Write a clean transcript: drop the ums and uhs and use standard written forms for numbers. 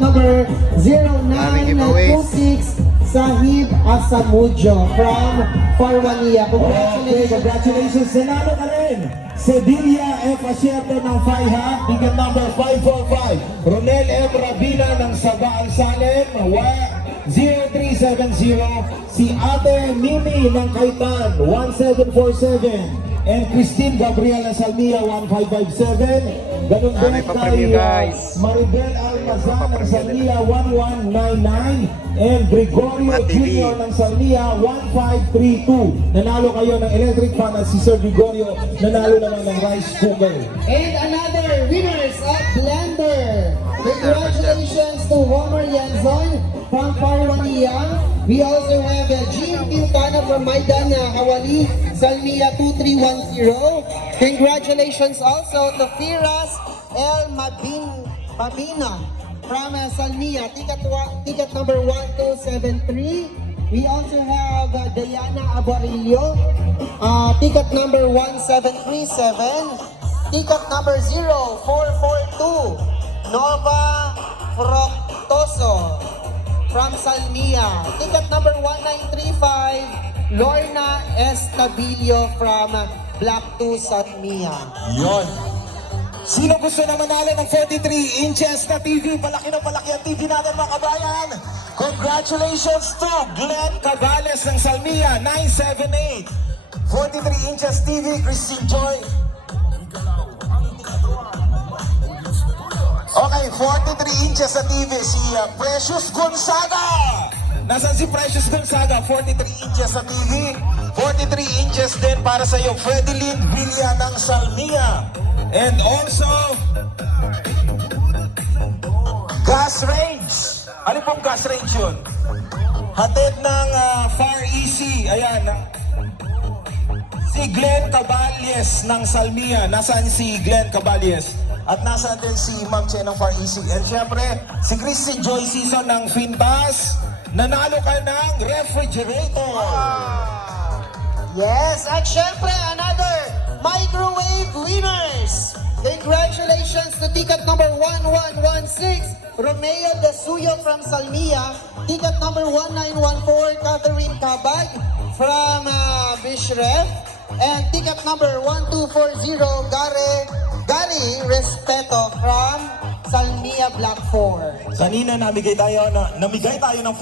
number Daming giveaways. 0926 Sahib Asamudjo from Farwania. Congratulations! Nanalo ka rin! Sevilla F. Asierte ng FIHA, ticket number 545. Ronel M. Rabina ng Sabaan Salem, 0370. Si Ate Mimi ng Kaitan, 1747. And Christine Gabriela Salmia, 1557. Ganun Dami din pa kay premyo, guys. Maribel Almazan ng Salmia, 1199. And Gregorio Mga TV. Jr. ng Salmia, 1532. Nanalo kayo ng electric fan at si Sir Gregorio nanalo naman ng rice cooker. And another winners of Blender. Congratulations to Homer Yanzon from Farwania. We also have Jean Quintana from Maidan, Hawali, Salmia 2310. Congratulations also to Firas El Mabina from Salmia, ticket number 1273. We also have Diana Aborillo, ticket number 1737. Ticket number 0442, Nova Fructoso from Salmia. Ticket number 1935, Lorna Estabilio from Black 2 Salmia. Yon. Sino gusto na manalo ng 43 inches na TV? Palaki na palaki ang TV natin mga kabayan. Congratulations to Glenn Cabales ng Salmia, 978. 43 inches TV, Christine Joy. Okay, 43 inches sa TV, si Precious Gonzaga. Nasaan si Precious Gonzaga? 43 inches sa TV. 43 inches din para sa iyo, Fredeline Villa ng Salmia. And also, gas range. Ano pong gas range yun? Hatid ng Far Easy. Ayan. Si Glenn Cabales ng Salmia. Nasaan si Glenn Cabales? At nasaan din si Ma'am Che ng Far Easy. And syempre, si Christine Joy Season ng Fintas. Nanalo ka ng refrigerator. Yes, at syempre another microwave winners. Congratulations to ticket number 1116, Romeo Dasuyo from Salmia. Ticket number 1914, Catherine Cabag from Bishref. And ticket number 1240, Gary Respeto from Salmia Black 4. Kanina namigay tayo ng